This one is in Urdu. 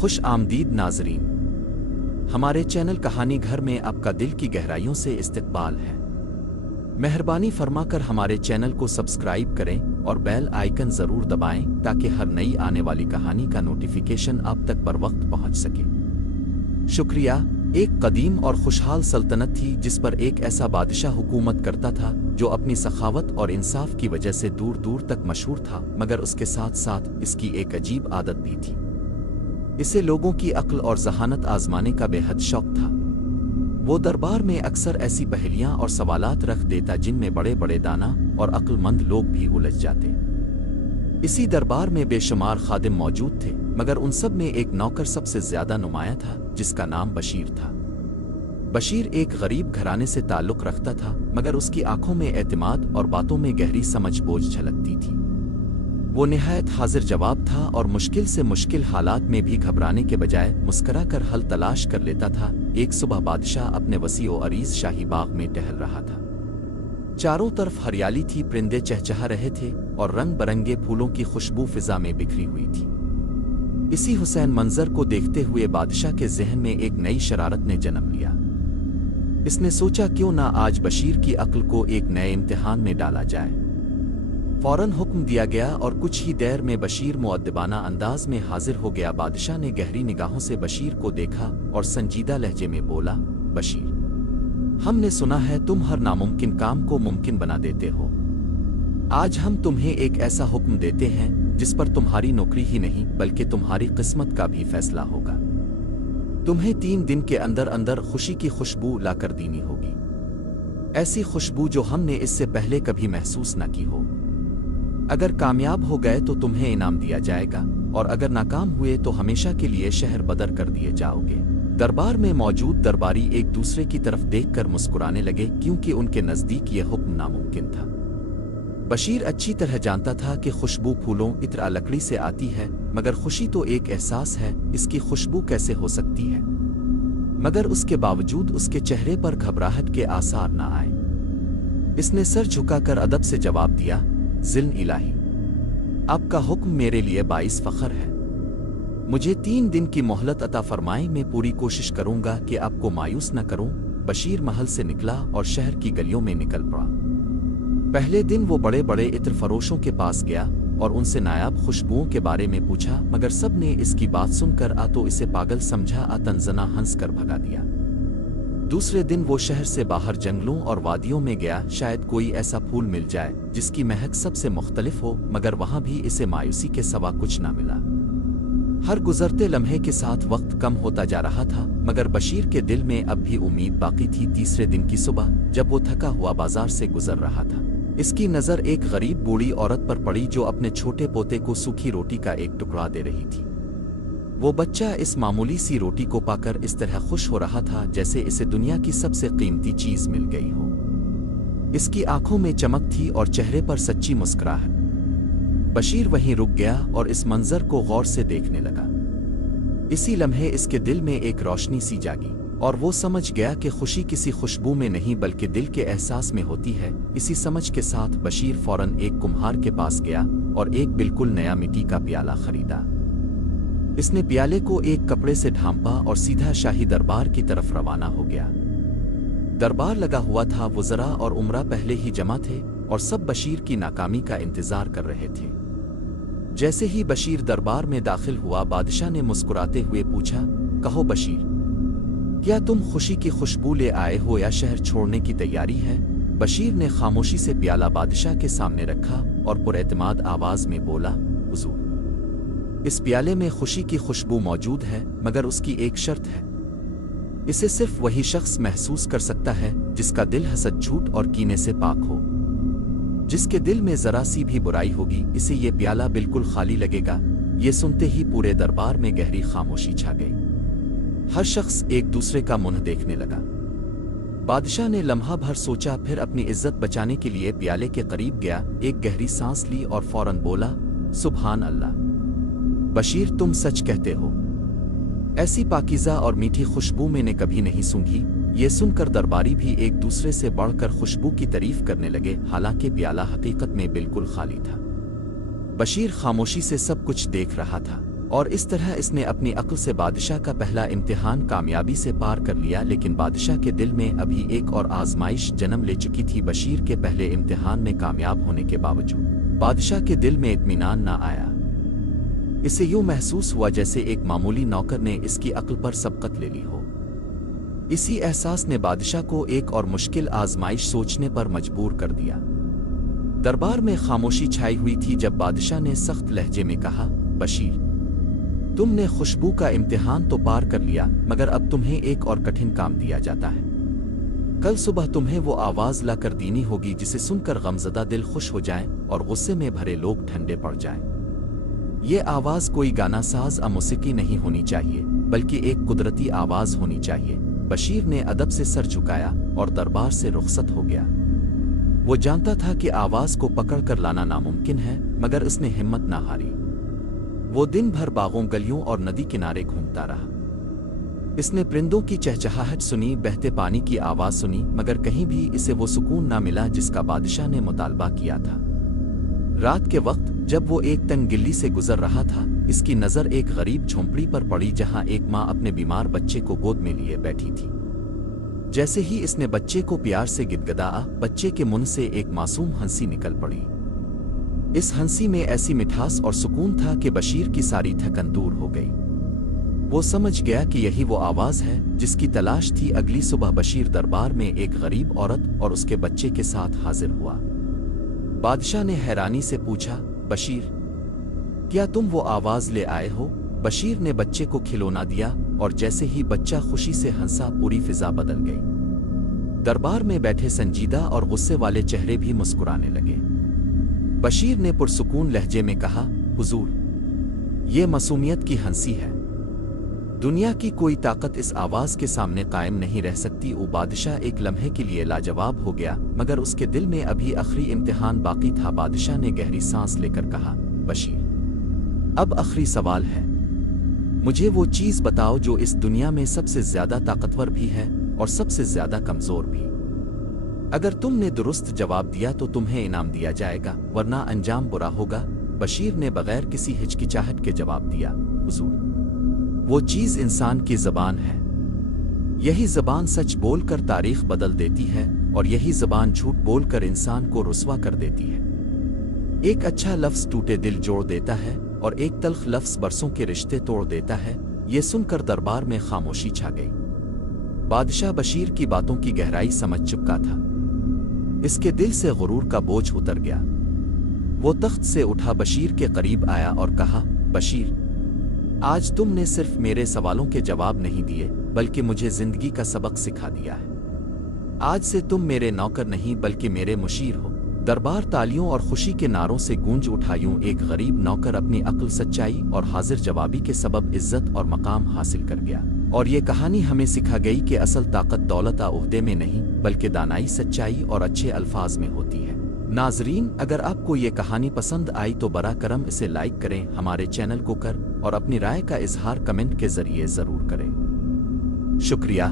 خوش آمدید ناظرین، ہمارے چینل کہانی گھر میں آپ کا دل کی گہرائیوں سے استقبال ہے۔ مہربانی فرما کر ہمارے چینل کو سبسکرائب کریں اور بیل آئیکن ضرور دبائیں تاکہ ہر نئی آنے والی کہانی کا نوٹیفیکیشن آپ تک پر وقت پہنچ سکے۔ شکریہ۔ ایک قدیم اور خوشحال سلطنت تھی جس پر ایک ایسا بادشاہ حکومت کرتا تھا جو اپنی سخاوت اور انصاف کی وجہ سے دور دور تک مشہور تھا، مگر اس کے ساتھ ساتھ اس کی ایک عجیب عادت بھی تھی۔ اسے لوگوں کی عقل اور ذہانت آزمانے کا بے حد شوق تھا۔ وہ دربار میں اکثر ایسی پہیلیاں اور سوالات رکھ دیتا جن میں بڑے بڑے دانا اور عقل مند لوگ بھی الجھ جاتے۔ اسی دربار میں بے شمار خادم موجود تھے، مگر ان سب میں ایک نوکر سب سے زیادہ نمایاں تھا جس کا نام بشیر تھا۔ بشیر ایک غریب گھرانے سے تعلق رکھتا تھا، مگر اس کی آنکھوں میں اعتماد اور باتوں میں گہری سمجھ بوجھ جھلکتی تھی۔ وہ نہایت حاضر جواب تھا اور مشکل سے مشکل حالات میں بھی گھبرانے کے بجائے مسکرا کر حل تلاش کر لیتا تھا۔ ایک صبح بادشاہ اپنے وسیع و عریض شاہی باغ میں ٹہل رہا تھا۔ چاروں طرف ہریالی تھی، پرندے چہچہا رہے تھے اور رنگ برنگے پھولوں کی خوشبو فضا میں بکھری ہوئی تھی۔ اسی حسین منظر کو دیکھتے ہوئے بادشاہ کے ذہن میں ایک نئی شرارت نے جنم لیا۔ اس نے سوچا کیوں نہ آج بشیر کی عقل کو ایک نئے امتحان میں ڈالا جائے۔ فوراً حکم دیا گیا اور کچھ ہی دیر میں بشیر مؤدبانہ انداز میں حاضر ہو گیا۔ بادشاہ نے گہری نگاہوں سے بشیر کو دیکھا اور سنجیدہ لہجے میں بولا، بشیر، ہم نے سنا ہے تم ہر ناممکن کام کو ممکن بنا دیتے ہو۔ آج ہم تمہیں ایک ایسا حکم دیتے ہیں جس پر تمہاری نوکری ہی نہیں بلکہ تمہاری قسمت کا بھی فیصلہ ہوگا۔ تمہیں 3 دن کے اندر اندر خوشی کی خوشبو لا کر دینی ہوگی، ایسی خوشبو جو ہم نے اس سے پہلے کبھی محسوس نہ کی ہو۔ اگر کامیاب ہو گئے تو تمہیں انعام دیا جائے گا، اور اگر ناکام ہوئے تو ہمیشہ کے لیے شہر بدر کر دیے جاؤ گے۔ دربار میں موجود درباری ایک دوسرے کی طرف دیکھ کر مسکرانے لگے کیونکہ ان کے نزدیک یہ حکم ناممکن تھا۔ بشیر اچھی طرح جانتا تھا کہ خوشبو پھولوں عطر لکڑی سے آتی ہے، مگر خوشی تو ایک احساس ہے، اس کی خوشبو کیسے ہو سکتی ہے؟ مگر اس کے باوجود اس کے چہرے پر گھبراہٹ کے آثار نہ آئے۔ اس نے سر جھکا کر ادب سے جواب دیا، ذل الہی، آپ کا حکم میرے لیے باعث فخر ہے۔ مجھے 3 دن کی مہلت عطا فرمائیں، میں پوری کوشش کروں گا کہ آپ کو مایوس نہ کروں۔ بشیر محل سے نکلا اور شہر کی گلیوں میں نکل پڑا۔ پہلے دن وہ بڑے بڑے عطر فروشوں کے پاس گیا اور ان سے نایاب خوشبوؤں کے بارے میں پوچھا، مگر سب نے اس کی بات سن کر تو اسے پاگل سمجھا، تنزنا ہنس کر بھگا دیا۔ دوسرے دن وہ شہر سے باہر جنگلوں اور وادیوں میں گیا، شاید کوئی ایسا پھول مل جائے جس کی مہک سب سے مختلف ہو، مگر وہاں بھی اسے مایوسی کے سوا کچھ نہ ملا۔ ہر گزرتے لمحے کے ساتھ وقت کم ہوتا جا رہا تھا، مگر بشیر کے دل میں اب بھی امید باقی تھی۔ تیسرے دن کی صبح جب وہ تھکا ہوا بازار سے گزر رہا تھا، اس کی نظر ایک غریب بوڑھی عورت پر پڑی جو اپنے چھوٹے پوتے کو سوکھی روٹی کا ایک ٹکڑا دے رہی تھی۔ وہ بچہ اس معمولی سی روٹی کو پا کر اس طرح خوش ہو رہا تھا جیسے اسے دنیا کی سب سے قیمتی چیز مل گئی ہو۔ اس کی آنکھوں میں چمک تھی اور چہرے پر سچی مسکراہٹ۔ بشیر وہیں رک گیا اور اس منظر کو غور سے دیکھنے لگا۔ اسی لمحے اس کے دل میں ایک روشنی سی جاگی اور وہ سمجھ گیا کہ خوشی کسی خوشبو میں نہیں بلکہ دل کے احساس میں ہوتی ہے۔ اسی سمجھ کے ساتھ بشیر فوراً ایک کمہار کے پاس گیا اور ایک بالکل نیا مٹی کا پیالہ خریدا۔ اس نے پیالے کو ایک کپڑے سے ڈھانپا اور سیدھا شاہی دربار کی طرف روانہ ہو گیا۔ دربار لگا ہوا تھا، وزراء اور امراء پہلے ہی جمع تھے اور سب بشیر کی ناکامی کا انتظار کر رہے تھے۔ جیسے ہی بشیر دربار میں داخل ہوا، بادشاہ نے مسکراتے ہوئے پوچھا، کہو بشیر، کیا تم خوشی کی خوشبو لے آئے ہو یا شہر چھوڑنے کی تیاری ہے؟ بشیر نے خاموشی سے پیالہ بادشاہ کے سامنے رکھا اور پراعتماد آواز میں بولا، حضور، اس پیالے میں خوشی کی خوشبو موجود ہے، مگر اس کی ایک شرط ہے۔ اسے صرف وہی شخص محسوس کر سکتا ہے جس کا دل حسد، جھوٹ اور کینے سے پاک ہو۔ جس کے دل میں ذرا سی بھی برائی ہوگی، اسے یہ پیالہ بالکل خالی لگے گا۔ یہ سنتے ہی پورے دربار میں گہری خاموشی چھا گئی۔ ہر شخص ایک دوسرے کا منہ دیکھنے لگا۔ بادشاہ نے لمحہ بھر سوچا، پھر اپنی عزت بچانے کے لیے پیالے کے قریب گیا، ایک گہری سانس لی اور فوراً بولا، سبحان اللہ، بشیر تم سچ کہتے ہو، ایسی پاکیزہ اور میٹھی خوشبو میں نے کبھی نہیں سونگھی۔ یہ سن کر درباری بھی ایک دوسرے سے بڑھ کر خوشبو کی تعریف کرنے لگے، حالانکہ پیالہ حقیقت میں بالکل خالی تھا۔ بشیر خاموشی سے سب کچھ دیکھ رہا تھا۔ اور اس طرح اس نے اپنی عقل سے بادشاہ کا پہلا امتحان کامیابی سے پار کر لیا، لیکن بادشاہ کے دل میں ابھی ایک اور آزمائش جنم لے چکی تھی۔ بشیر کے پہلے امتحان میں کامیاب ہونے کے باوجود بادشاہ کے دل میں اطمینان نہ آیا۔ اسے یوں محسوس ہوا جیسے ایک معمولی نوکر نے اس کی عقل پر سبقت لے لی ہو۔ اسی احساس نے بادشاہ کو ایک اور مشکل آزمائش سوچنے پر مجبور کر دیا۔ دربار میں خاموشی چھائی ہوئی تھی جب بادشاہ نے سخت لہجے میں کہا، بشیر، تم نے خوشبو کا امتحان تو پار کر لیا، مگر اب تمہیں ایک اور کٹھن کام دیا جاتا ہے۔ کل صبح تمہیں وہ آواز لا کر دینی ہوگی جسے سن کر غمزدہ دل خوش ہو جائیں اور غصے میں بھرے لوگ ٹھنڈے پڑ جائیں۔ یہ آواز کوئی گانا ساز یا موسیقی نہیں ہونی چاہیے، بلکہ ایک قدرتی آواز ہونی چاہیے۔ بشیر نے ادب سے سر جھکایا اور دربار سے رخصت ہو گیا۔ وہ جانتا تھا کہ آواز کو پکڑ کر لانا ناممکن ہے، مگر اس نے ہمت نہ ہاری۔ وہ دن بھر باغوں، گلیوں اور ندی کنارے گھومتا رہا۔ اس نے پرندوں کی چہچہاہٹ سنی، بہتے پانی کی آواز سنی، مگر کہیں بھی اسے وہ سکون نہ ملا جس کا بادشاہ نے مطالبہ کیا تھا۔ رات کے وقت جب وہ ایک تنگ گلی سے گزر رہا تھا، اس کی نظر ایک غریب جھونپڑی پر پڑی جہاں ایک ماں اپنے بیمار بچے کو گود میں لیے بیٹھی تھی۔ جیسے ہی اس نے بچے کو پیار سے گدگدایا، بچے کے منہ سے ایک معصوم ہنسی نکل پڑی۔ اس ہنسی میں ایسی مٹھاس اور سکون تھا کہ بشیر کی ساری تھکن دور ہو گئی۔ وہ سمجھ گیا کہ یہی وہ آواز ہے جس کی تلاش تھی۔ اگلی صبح بشیر دربار میں ایک غریب عورت اور اس کے بچے کے ساتھ حاضر ہوا۔ بادشاہ نے حیرانی سے پوچھا، بشیر، کیا تم وہ آواز لے آئے ہو؟ بشیر نے بچے کو کھلونا دیا اور جیسے ہی بچہ خوشی سے ہنسا، پوری فضا بدل گئی۔ دربار میں بیٹھے سنجیدہ اور غصے والے چہرے بھی مسکرانے لگے۔ بشیر نے پرسکون لہجے میں کہا، حضور، یہ معصومیت کی ہنسی ہے۔ دنیا کی کوئی طاقت اس آواز کے سامنے قائم نہیں رہ سکتی۔ وہ بادشاہ ایک لمحے کے لیے لاجواب ہو گیا، مگر اس کے دل میں ابھی آخری امتحان باقی تھا۔ بادشاہ نے گہری سانس لے کر کہا، بشیر، اب آخری سوال ہے۔ مجھے وہ چیز بتاؤ جو اس دنیا میں سب سے زیادہ طاقتور بھی ہے اور سب سے زیادہ کمزور بھی۔ اگر تم نے درست جواب دیا تو تمہیں انعام دیا جائے گا، ورنہ انجام برا ہوگا۔ بشیر نے بغیر کسی ہچکچاہٹ کے جواب دیا، حضور، وہ چیز انسان کی زبان ہے۔ یہی زبان سچ بول کر تاریخ بدل دیتی ہے، اور یہی زبان جھوٹ بول کر انسان کو رسوا کر دیتی ہے۔ ایک اچھا لفظ ٹوٹے دل جوڑ دیتا ہے، اور ایک تلخ لفظ برسوں کے رشتے توڑ دیتا ہے۔ یہ سن کر دربار میں خاموشی چھا گئی۔ بادشاہ بشیر کی باتوں کی گہرائی سمجھ چکا تھا۔ اس کے دل سے غرور کا بوجھ اتر گیا۔ وہ تخت سے اٹھا، بشیر کے قریب آیا اور کہا، بشیر، آج تم نے صرف میرے سوالوں کے جواب نہیں دیے، بلکہ مجھے زندگی کا سبق سکھا دیا ہے۔ آج سے تم میرے نوکر نہیں بلکہ میرے مشیر ہو۔ دربار تالیوں اور خوشی کے نعروں سے گونج اٹھا۔ یوں ایک غریب نوکر اپنی عقل، سچائی اور حاضر جوابی کے سبب عزت اور مقام حاصل کر گیا۔ اور یہ کہانی ہمیں سکھا گئی کہ اصل طاقت دولت عہدے میں نہیں بلکہ دانائی، سچائی اور اچھے الفاظ میں ہوتی ہے۔ ناظرین، اگر آپ کو یہ کہانی پسند آئی تو براہ کرم اسے لائک کریں، ہمارے چینل کو اور اپنی رائے کا اظہار کمنٹ کے ذریعے ضرور کریں۔ شکریہ۔